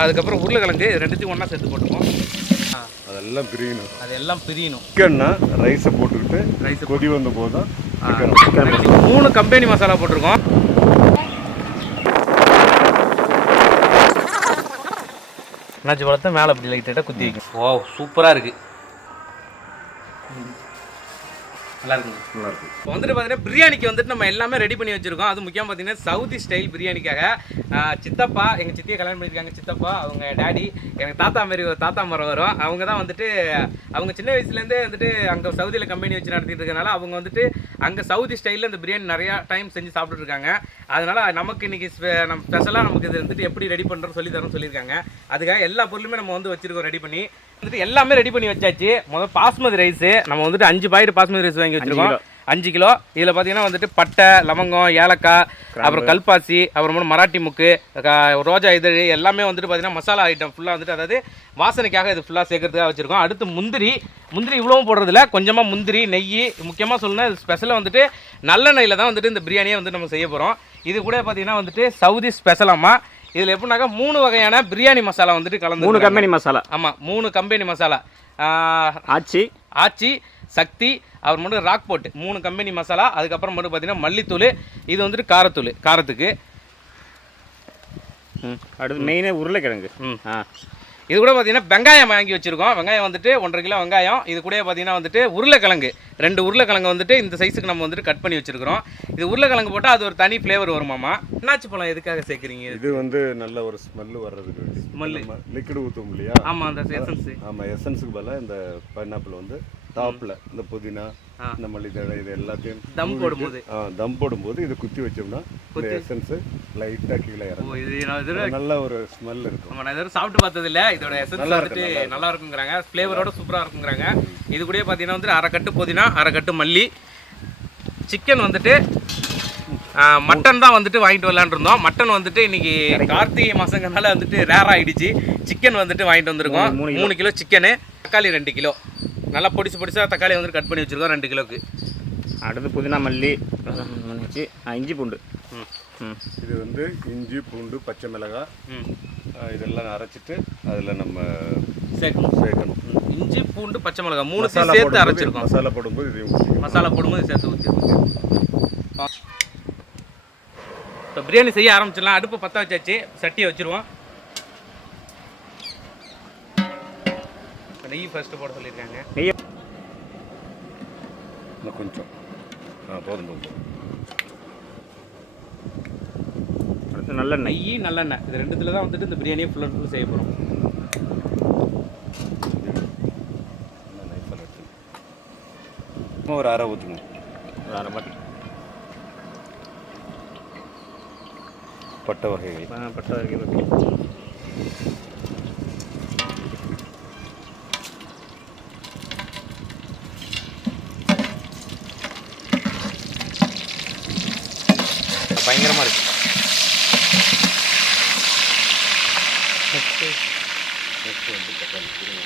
அதுக்கப்புறம் உருளைக்கிழங்கு இது ரெண்டுத்தையும் ஒன்றா சேர்த்து போட்டுப்போம். அதெல்லாம் பிரியணும். அதெல்லாம் பிரியணும். சிக்கன்னா ரைஸை போட்டுக்கிட்டு ரைஸ் கொதி வந்த போது தான் சிக்கன் 3 கம்பெனி மசாலா போட்டிருக்கோம். என்னாச்சு பழத்தை மேலே அப்படி லைட்டாக குத்தி வைக்கும். ஓ சூப்பராக இருக்குது, நல்லா இருக்குங்க, நல்லா இருக்கு. இப்போ வந்துட்டு பார்த்தீங்கன்னா பிரியாணிக்கு வந்துட்டு நம்ம எல்லாமே ரெடி பண்ணி வச்சிருக்கோம். அது முக்கியமாக பார்த்தீங்கன்னா சவுதி ஸ்டைல் பிரியாணிக்காக சித்தப்பா, எங்கள் சித்தியை கல்யாணம் பண்ணியிருக்காங்க. சித்தப்பா அவங்க டேடி, எனக்கு தாத்தா மாரி ஒரு தாத்தா மரம் வரும். அவங்க தான் வந்துட்டு அவங்க சின்ன வயசுலேருந்தே வந்துட்டு அங்கே சவுதியில் கம்பெனி வச்சு நடத்திட்டு இருக்கனால அவங்க வந்துட்டு அங்கே சவுதி ஸ்டைலில் இந்த பிரியாணி நிறையா டைம் செஞ்சு சாப்பிட்டுட்டு இருக்காங்க. அதனால் நமக்கு இன்றைக்கி நம்ம ஸ்பெஷலாக நமக்கு இது வந்துட்டு எப்படி ரெடி பண்ணுறோம் சொல்லி தரோம்னு சொல்லியிருக்காங்க. அதுக்காக எல்லா பொருளுமே நம்ம வந்து வச்சுருக்கோம் ரெடி பண்ணி. வந்துட்டு எல்லாமே ரெடி பண்ணி வச்சாச்சு. முதல் பாஸ்மதி ரைஸு நம்ம வந்துட்டு 5 பாக்கெட் பாஸ்மதி ரைஸ் வாங்கி வச்சுருக்கோம், 5 கிலோ. இதில் பார்த்தீங்கன்னா வந்துட்டு பட்டை, லவங்கம், ஏலக்காய், அப்புறம் கல்பாசி, அப்புறம் மராட்டி முக்கு, ரோஜா இதழ் எல்லாமே வந்துட்டு பார்த்தீங்கன்னா மசாலா ஐட்டம் ஃபுல்லாக வந்துட்டு அதாவது வாசனைக்காக இது ஃபுல்லாக சேர்க்கறதுக்காக வச்சுருக்கோம். அடுத்து முந்திரி இவ்வளவும் போடுறதில்ல, கொஞ்சமாக முந்திரி, நெய். முக்கியமாக சொல்லணும் ஸ்பெஷலாக வந்துட்டு நல்லெண்ணெயில் தான் வந்துட்டு இந்த பிரியாணியை வந்து நம்ம செய்ய போகிறோம். இது கூட பார்த்தீங்கன்னா வந்துட்டு சவுதி ஸ்பெஷலாமா. இதில் எப்படின்னாக்கா 3 வகையான பிரியாணி மசாலா வந்துட்டு கலந்து 3 கம்பெனி மசாலா. ஆமாம், 3 கம்பெனி மசாலா. ஆச்சி, சக்தி, அப்புறம் மட்டும் ராக் போட்டு 3 கம்பெனி மசாலா. அதுக்கப்புறம் மட்டும் பார்த்தீங்கன்னா மல்லித்தூள், இது வந்துட்டு காரத்தூள் காரத்துக்கு. அடுத்து மெயினாக உருளைக்கிழங்கு. இது கூட பார்த்தீங்கன்னா வெங்காயம் வாங்கி வச்சுருக்கோம். வெங்காயம் வந்துட்டு 1.5 கிலோ வெங்காயம். இது கூட பார்த்தீங்கன்னா வந்துட்டு உருளைக்கிழங்கு 2 உருளைக்கிழங்கு வந்துட்டு இந்த சைஸுக்கு நம்ம வந்துட்டு கட் பண்ணி வச்சுருக்கிறோம். இது உருளைக்கிழங்கு போட்டால் அது ஒரு தனி ஃப்ளேவர் வருமாமா. என்னாச்சு பழம் எதுக்காக சேர்க்குறீங்க? இது வந்து நல்ல ஒரு ஸ்மெல்லு வர்றதுக்கு. ஸ்மெல்லு லிக்விட் ஊற்றும் இல்லையா? ஆமாம், அந்த எசன்ஸ். ஆமாம், எசன்ஸுக்கு பதிலாக இந்த பைனாப்பிள் வந்து டாப்பில் இந்த புதினா, இந்த மல்லித்தழை இது எல்லாத்தையும் தம் போடும்போது இதை குத்தி வச்சோம்னா இந்த எசன்ஸ் லைட்டாக கீழே இறங்கும். நல்ல ஒரு ஸ்மெல் இருக்கும். நான் எதுவும் சாப்பிட்டு பார்த்ததில்ல. இதோட எசன்ஸ் வந்துட்டு நல்லா இருக்குங்கிறாங்க, ஃப்ளேவரோட சூப்பராக இருக்குங்கிறாங்க. இது கூட பார்த்தீங்கன்னா வந்துட்டு 1/2 கட்டு புதினா, 1/2 கட்டு மல்லி. சிக்கன் வந்துட்டு மட்டன் தான் வந்துட்டு வாங்கிட்டு வரலான்னு இருந்தோம். மட்டன் வந்துட்டு இன்னைக்கு கார்த்திகை மாதங்கிறனால வந்துட்டு ரேர் ஆகிடுச்சு. சிக்கன் வந்துட்டு வாங்கிட்டு வந்திருக்கோம். 3 கிலோ சிக்கனு. தக்காளி 2 கிலோ நல்லா பொடிசாக தக்காளி வந்துட்டு கட் பண்ணி வச்சுருக்கோம் 2 கிலோக்கு. அடுத்து புதினா, மல்லி, இஞ்சி பூண்டு. இது வந்து இஞ்சி பூண்டு, பச்சை மிளகாய் இதெல்லாம் அரைச்சிட்டு அதில் நம்ம சேர்க்கணும். இஞ்சி பூண்டு, பச்சை மிளகாய் 3 சேர்த்து அரைச்சிருக்கோம். மசாலா போடும்போது சேர்த்து ஊற்றிருக்கோம். இப்போ பிரியாணி செய்ய ஆரம்பிச்சிடலாம். அடுப்பு பற்ற வச்சாச்சு, சட்டியை வச்சுருவோம். நெய் ஃபர்ஸ்ட் போட சொல்லியிருக்காங்க. நெய் கொஞ்சம் போதும். அடுத்து நல்லெண்ணெய். நல்லெண்ணெய் இது 2த்துல தான் வந்துட்டு இந்த பிரியாணியை ஃபுல் அண்ட் ஃபுல் செய்ய போகிறோம். ஒரு 1/2 ஊற்றுங்க. ஒரு 1/2 பாட்டி பட்டை வகைகள். பயங்கரமாக இருக்கு.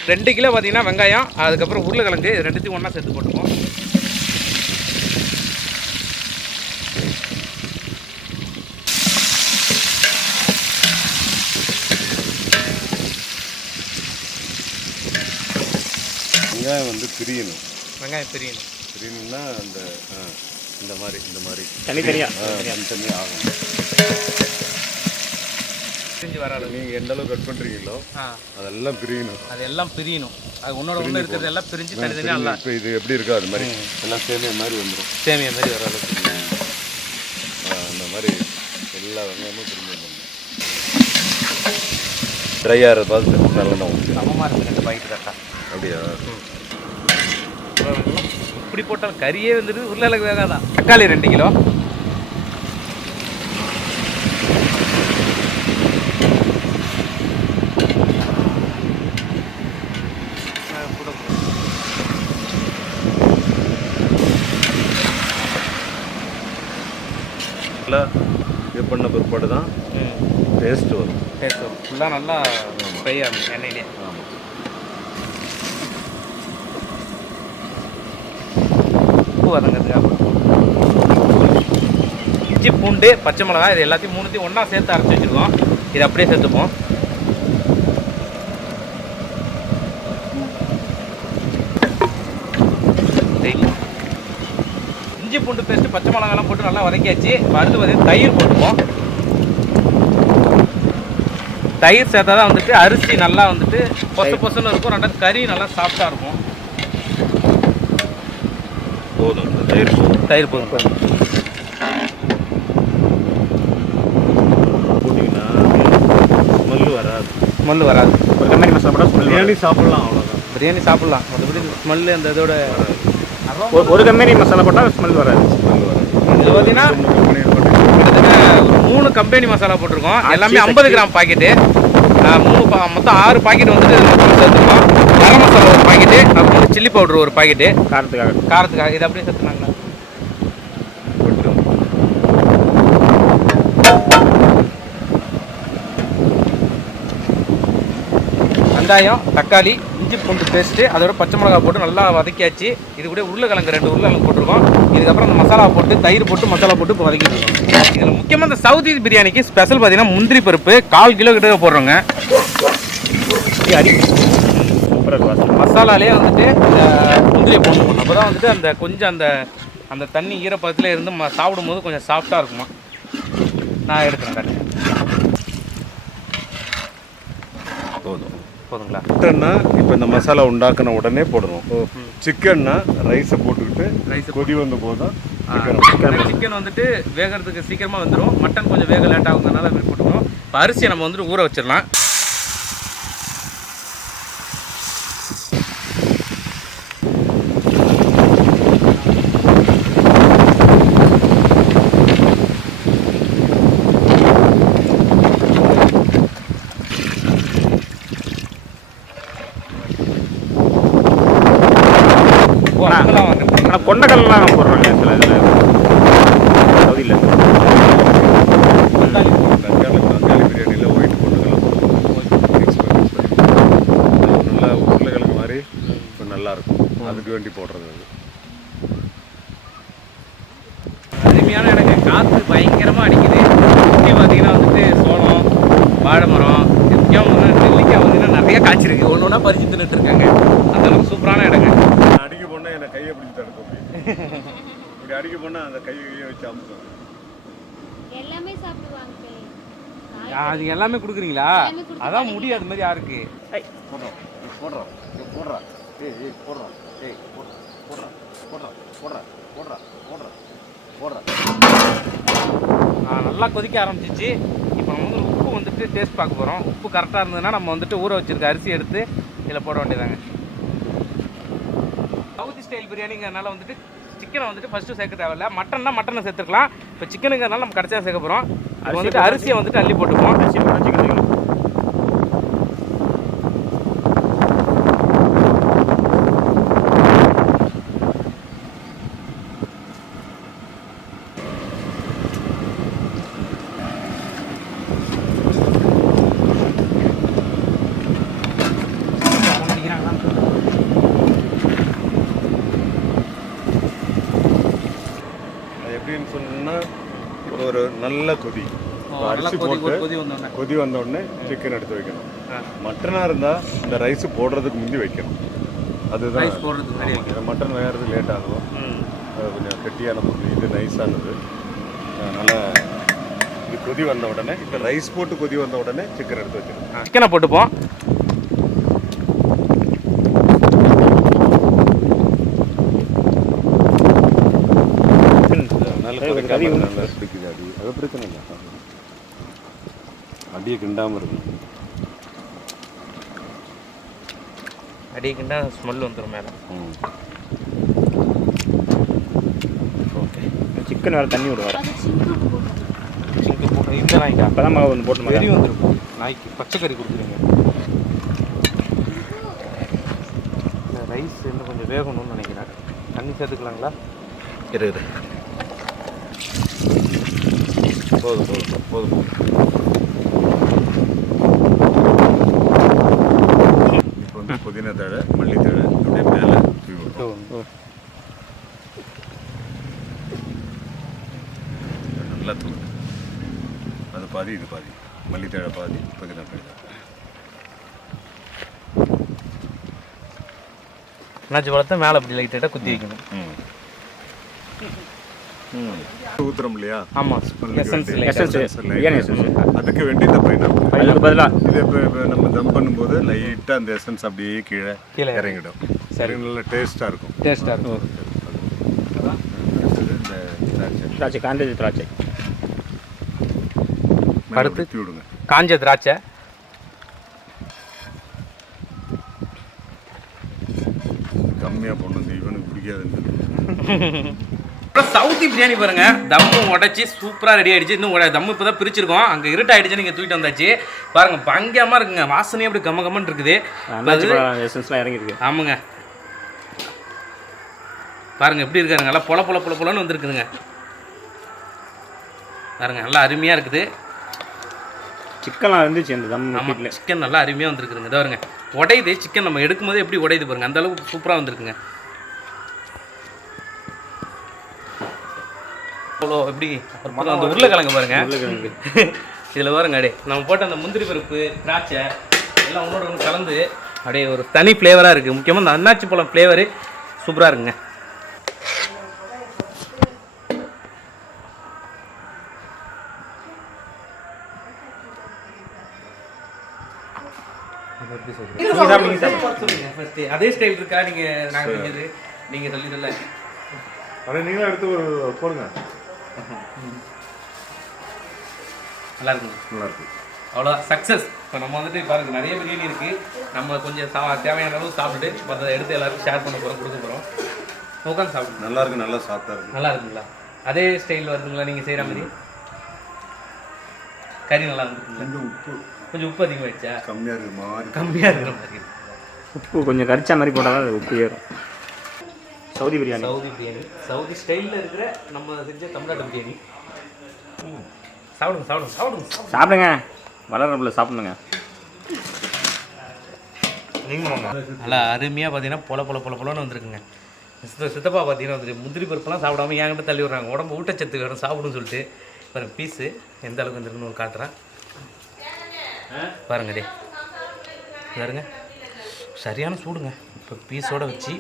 2 கிலோ பார்த்தீங்கன்னா வெங்காயம், அதுக்கப்புறம் உருளைக்கிழங்கு இது 2த்தையும் ஒன்றா சேர்த்து போட்டுப்போம். வெங்காயம் வந்து பிரியணும்னா இந்த மாதிரி தனித்தனியாக ஆகும். பிரிஞ்சு வராது. நீங்கள் எந்த அளவுக்கு கட் பண்ணுறீங்களோ அதெல்லாம் பிரியணும். அது ஒன்று இருக்கிறது எல்லாம் பிரிஞ்சு தனித்தனியாக நல்லா. இப்போ இது எப்படி இருக்கோ அது மாதிரி எல்லாம் சேமியா மாதிரி வந்துடும். சேமியா மாதிரி வர அளவுக்கு அந்த மாதிரி எல்லா வெங்காயமும் பிரிஞ்சு வந்துடும். ட்ரையாக பார்த்து நல்லா சமமாக இருக்குது 2 பாக்கெட் கரெக்டாக. அப்படியா? இப்படி போட்டால் கறியே வந்துட்டு உருளைக்கிழங்கு வேகாதான். தக்காளி 2 கிலோ. இது பண்ண பிற்பாடு தான் டேஸ்ட் வரும். ஃபுல்லாக நல்லா ஃப்ரை ஆகும் எண்ணெயிலே. ஆமாம். உப்பு வதங்கிறதுக்காக இஞ்சி பூண்டு, பச்சை மிளகாய் இது எல்லாத்தையும் 3த்தையும் ஒன்றா சேர்த்து அரைச்சி வச்சுருக்கோம். இதை அப்படியே சேர்த்துப்போம். இஞ்சி பூண்டு பேஸ்ட்டு பச்சை மிளகாலாம் போட்டு நல்லா வதக்கியாச்சு. இப்போ அடுத்து பார்த்தீங்கன்னா தயிர் போட்டுப்போம். தயிர் சேர்த்தா தான் வந்துட்டு அரிசி நல்லா வந்துட்டு பொசுன்னு இருக்கும், ரெண்டாவது கறி நல்லா சாஃப்டாக இருக்கும். போதும் தயிர் போதும் போட்டிங்கன்னா ஸ்மெல் வராது. ஒரு கம்பெனி மசாலா போட்டால் பிரியாணி சாப்பிட்லாம், அவ்வளோதான். பிரியாணி சாப்பிட்லாம், மற்றபடி ஸ்மெல்லு அந்த இதோட ஒரு கம்பெனி மசாலா போட்டால் ஸ்மெல் வராது. இதில் பார்த்தீங்கன்னா ஒரு 3 கம்பெனி மசாலா போட்டிருக்கோம். எல்லாமே 50 கிராம் பாக்கெட்டு. மொத்தம் 6 பாக்கெட் வந்துட்டு சேர்த்துருக்கோம். கரம் மசாலா ஒரு பாக்கெட்டு, அப்புறம் வந்து சில்லி பவுடர் ஒரு பாக்கெட்டு காரத்துக்காக. இது அப்படியே சேர்த்துனாங்களா? வெங்காயம், தக்காளி, இஞ்சி பூண்டு பேஸ்ட்டு, அதோட பச்சை மிளகா போட்டு நல்லா வதக்கியாச்சு. இது கூட உருளைக்கிழங்கு 2 உருளைக்கிழங்கு போட்டிருக்கோம். இதுக்கப்புறம் அந்த மசாலா போட்டு தயிர் போட்டு மசாலா போட்டு இப்போ வதக்கிட்டு இருக்கோம். இதில் முக்கியமாக இந்த சவுத் இந்தியன் பிரியாணிக்கு ஸ்பெஷல் பார்த்தீங்கன்னா முந்திரி பருப்பு 1/4 கிலோ கிட்ட போடுறோங்க. மசாலாலே வந்துட்டு முந்திரியை போடணும். அப்போ தான் வந்துட்டு அந்த கொஞ்சம் அந்த தண்ணி ஈரப்பதத்தில் இருந்து சாப்பிடும்போது கொஞ்சம் சாஃப்டாக இருக்குமா. நான் எடுக்கிறேன் கட்டு. போதுங்களா? மட்டன்னா இப்போ இந்த மசாலா உண்டாக்குன உடனே போடணும். சிக்கன்னா ரைஸை போட்டுக்கிட்டு கொதி வந்த போது சிக்கன் வந்துட்டு வேகிறதுக்கு சீக்கிரமாக வந்துடும். மட்டன் கொஞ்சம் வேக லேட் ஆகுங்கிறதுனால அப்படி போட்டுக்கணும். இப்போ அரிசியை நம்ம வந்துட்டு ஊற வச்சிடலாம். கொண்டக்கல்லாம் போடுறாங்க சில இதில் சவுதியில். தக்காளி பிரியாணியில் ஒயிட் கொண்டக்கல்லாம் மிக்ஸ் பண்ணி நல்லா உருளைக்கிழங்கு மாதிரி இப்போ நல்லாயிருக்கும். அதுக்கு வேண்டி போடுறது அது. அருமையான இடங்க. காற்று பயங்கரமாக அடிக்குது. சுற்றி பார்த்தீங்கன்னா வந்துட்டு சோளம், வாழை மரம், முக்கியமாக நெல்லிக்காய் பார்த்தீங்கன்னா நிறைய காய்ச்சிருக்கு. ஒன்று ஒன்றா பறிச்சு தின்னுட்டு இருக்காங்க. அந்தளவுக்கு சூப்பரான இடங்க. அடிக்க போனால் என்னை கையை பிடிச்சி தடுக்க முடியும். இப்படி அடிக்க போனால் அந்த கையை வச்சு அமுக்கும். எல்லாமே சாப்பிடுவாங்க. அது எல்லாமே கொடுக்குறீங்களா? அதான் முடியும். அது மாதிரி யாருக்கு நல்லா கொதிக்க ஆரம்பிச்சிச்சு. இப்போ நம்ம வந்து உப்பு வந்துட்டு டேஸ்ட் பார்க்க போகிறோம். உப்பு கரெக்டாக இருந்ததுன்னா நம்ம வந்துட்டு ஊற வச்சிருக்க அரிசி எடுத்து இதில் போட வேண்டியதாங்க. சவுதி ஸ்டைல் பிரியாணிங்கிறதுனால வந்துட்டு சிக்கனை வந்துட்டு ஃபஸ்ட்டு சேர்க்க தேவையில்ல. மட்டனை சேர்த்துக்கலாம். இப்போ சிக்கனுங்கிறதுனால நம்ம கடைசியாக சேர்க்க போகிறோம். அது வந்துட்டு அரிசியை வந்துட்டு அள்ளி போட்டுப்போம். அரிசி போட்டால் சிக்கன் எப்படின்னு சொன்னா ஒரு நல்ல கொதி அரிசி போட்டு கொதி வந்த உடனே சிக்கன் எடுத்து வைக்கணும். மட்டனாக இருந்தால் இந்த ரைஸ் போடுறதுக்கு முந்தி வைக்கணும். அதுதான் மட்டன் வேகிறது லேட் ஆகும். கொஞ்சம் கெட்டியான பொருள், இது நைஸானது. அதனால் இது கொதி வந்த உடனே இப்போ ரைஸ் போட்டு கொதி வந்த உடனே சிக்கன் எடுத்து வச்சிடணும். சிக்கனை போட்டுப்போம். கறி நல்லா பிடிக்குது. அது பிரச்சனை இல்லை. அடியை கிண்டாமல் இருக்கும். அடியை கிண்டா ஸ்மெல் வந்துடும் மேலே. ஓகே. சிக்கன் வேறு தண்ணி விடுவார். சிங்கு போட்டு இந்த நாய்க்கு அப்போ தான் ஒன்று போட்டு கறி வந்துருக்கும். நாய்க்கு பச்சை கறி கொடுக்குறீங்க. இந்த ரைஸ் இன்னும் கொஞ்சம் வேகணும்னு நினைக்கிறேன். தண்ணி சேர்த்துக்கலாங்களா? இரு போதும். இப்போ வந்து புதினா தழை, மல்லித்தழை அப்படியே மேலே நல்லா தூள். அது பாதி, இது பாதி. மல்லித்தழை பாதி, புதினா தழை. என்னாச்சு வளர்த்தா மேலே அப்படி லைட்டாக குத்தி வைக்கணும். ஊத்துறோம் இல்லையா? ஆமாம் எசன்ஸ் பிரியாணி எசன்ஸ். அதுக்கு வேண்டி இந்த பைனாப்பிள். அதுக்கு பதிலாக இது இப்போ நம்ம தம் பண்ணும்போது லைட்டாக அந்த எசன்ஸ் அப்படியே கீழே இறங்கிடும். சரி, நல்ல டேஸ்ட்டாக இருக்கும். டேஸ்ட்டாக இருக்கும். அடுத்தது இந்த திராட்சை. திராட்சை, காஞ்ச திராட்சை. அடுத்து ஊற்றி விடுங்க. காஞ்ச திராட்சை. கம்மியாக போடணும், இவனுக்கு பிடிக்காதுன்னு. அப்புறம் சவுதி பிரியாணி பாருங்க, தம்மு உடச்சி சூப்பராக ரெடி ஆகிடுச்சு. இன்னும் தம்மு இப்போ தான் பிரிச்சிருக்கோம். அங்கே இருட்டாயிடுச்சு, நீங்கள் தூக்கிட்டு வந்தாச்சு. பாருங்க பயங்கரமாக இருக்குங்க, வாசனையே அப்படி கம்மன்னு இருக்குது. எசன்ஸ்லாம் இறங்கிருக்கு. ஆமாங்க, பாருங்க எப்படி இருக்காருங்க, நல்லா பொல பொல பொல பொலன்னு வந்துருக்குதுங்க. பாருங்க நல்லா அருமையாக இருக்குது. சிக்கன்லாம் இருந்துச்சு அந்த தம். ஆமாம், சிக்கன் நல்லா அருமையாக வந்துருக்குதுங்க. இதை பாருங்க உடையுது சிக்கன், நம்ம எடுக்கும்போது எப்படி உடையுது பாருங்க, அந்த அளவுக்கு சூப்பராக வந்துருக்குங்க. அவ்வளோ எப்படி அந்த உருளைக்கிழங்கு பாருங்க, இதில் பாருங்க அப்படியே நம்ம போட்ட அந்த முந்திரி பருப்பு திராட்சை எல்லாம் ஒன்றோட ஒன்று கலந்து அப்படியே ஒரு தனி ஃப்ளேவராக இருக்குது. முக்கியமாக இந்த அன்னாச்சி பழம் ஃப்ளேவரு சூப்பராக இருக்குங்க. அதே ஸ்டைல் இருக்கா? நீங்கள் நாங்கள் நீங்கள் சொல்லிடல, ஆனால் நீங்களும் எடுத்து ஒரு போடுங்க. நல்லா இருக்குங்க, நல்லா இருக்கு. அவ்வளோதான் சக்ஸஸ். இப்போ நம்ம வந்துட்டு பாருங்க நிறைய பிரியாணி இருக்குது, நம்ம கொஞ்சம் தேவையான அளவு சாப்பிட்டுட்டு மற்ற எடுத்து எல்லாருக்கும் ஷேர் பண்ண போகிறோம், கொடுக்க போகிறோம். உட்காந்து சாப்பிடுங்க. நல்லா இருக்கு, நல்லா சாப்பிட்டா இருக்கு. நல்லா இருக்குங்களா? அதே ஸ்டைல் வருதுங்களா நீங்கள் செய்கிற மாதிரி? கறி நல்லா இருந்துருக்குங்களா? கொஞ்சம் உப்பு அதிகமாகிடுச்சா? கம்மியாக இருக்கு மாதிரி, கம்மியாக இருக்கிற மாதிரி இருக்கு. உப்பு கொஞ்சம் கரிச்சா மாதிரி போட்டால் தான் உப்பு ஏறும். Saudi biryani, Saudi biryani, Saudi ஸ்டைலில் இருக்கிற நம்ம செஞ்ச தமிழ்நாட்டு பிரியாணி. சாப்பிடுங்க சாப்பிடுங்க சாப்பிடுங்க சாப்பிடுங்க, வளர்றப்பல சாப்பிடுங்க. நல்லா அருமையாக பார்த்தீங்கன்னா பொல பொல பொல பொலன்னு வந்துருக்குங்க. சித்தப்பா பார்த்தீங்கன்னா வந்துட்டு முந்திரி பருப்புலாம் சாப்பிடாம என்கிட்ட தள்ளி விட்றாங்க, உடம்பு ஊட்டச்சத்து வேணும் சாப்பிடுன்னு சொல்லிட்டு. பாருங்க பீஸு எந்த அளவுக்கு வந்துருக்குன்னு ஒரு காட்டுறேன் பாருங்க. டே பாருங்க சரியான சூடுங்க. இப்போ பீஸோடு வச்சு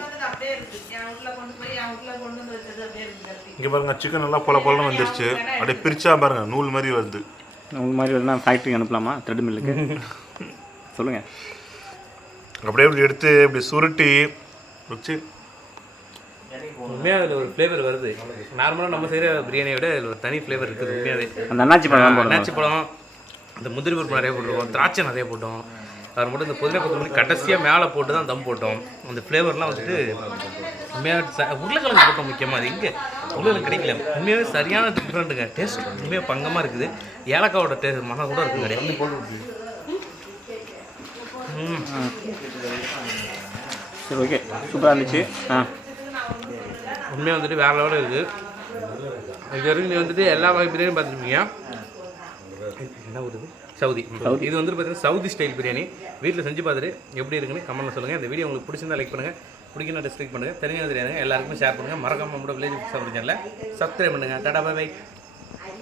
இங்கே பாருங்க, சிக்கன் நல்லா பொல பொலன்னு வந்துருச்சு. அப்படியே பிரிச்சா பாருங்க நூல் மாதிரி வருது. நூல் மாதிரி வருதுன்னா ஃபேக்ட்ரிக்கு அனுப்பலாமா? த்ரெட் மில்லுக்கு சொல்லுங்கள். அப்படியே இப்படி எடுத்து இப்படி சுருட்டி வச்சு உண்மையாக அதில் ஒரு ஃப்ளேவர் வருது. நார்மலாக நம்ம செய்கிற பிரியாணியை விட அதில் ஒரு தனி ஃப்ளேவர் இருக்குது உண்மையாகவே. அந்த அன்னாச்சி பழம், அன்னாச்சி பழம், அந்த முந்திரி பருப்பு நிறைய போட்டுருக்கோம், திராட்சை நிறைய போட்டோம். அது மட்டும் இந்த புதினா கொத்தமல்லி கடைசியாக மேலே போட்டு தான் தம் போட்டோம். அந்த ஃப்ளேவர்லாம் வந்துட்டு உண்மையாக உருளைக்கிழங்கு போட்டோம். முக்கியமாக அது இங்கே உருளைக்கிழங்கு கிடைக்கல. உண்மையாகவே சரியான டிஃப்ரெண்ட்டுங்க. டேஸ்ட் உண்மையாக பங்கமாக இருக்குது. ஏலக்காவோட டேஸ்ட் மகா கூட இருக்குங்க. கிடையாது சரி, ஓகே, சூப்பராக இருந்துச்சு. உண்மையாக வந்துட்டு வேறு லெவலில் இருக்குது. இது வரைக்கும் நீ வந்துட்டு எல்லா வகை பிரியாணியும் பார்த்துருப்பீங்க. என்ன வருது? சவுதி. இது வந்துட்டு பார்த்தீங்கன்னா சவுதி ஸ்டைல் பிரியாணி. வீட்டில் செஞ்சு பார்த்துட்டு எப்படி இருக்குன்னு கமெண்ட்டில் சொல்லுங்கள். இந்த வீடியோ உங்களுக்கு பிடிச்சிருந்தா லைக் பண்ணுங்கள், பிடிக்கணும் டிஸ்லைக் பண்ணுங்கள், தெரிஞ்சது தெரியாதுங்க எல்லாருக்குமே ஷேர் பண்ணுங்கள். மறக்காம நம்மளோட வில்லேஜ் சாப்பிட்ற சேனலை சப்ஸ்கிரைப் பண்ணுங்கள். Tata bye by.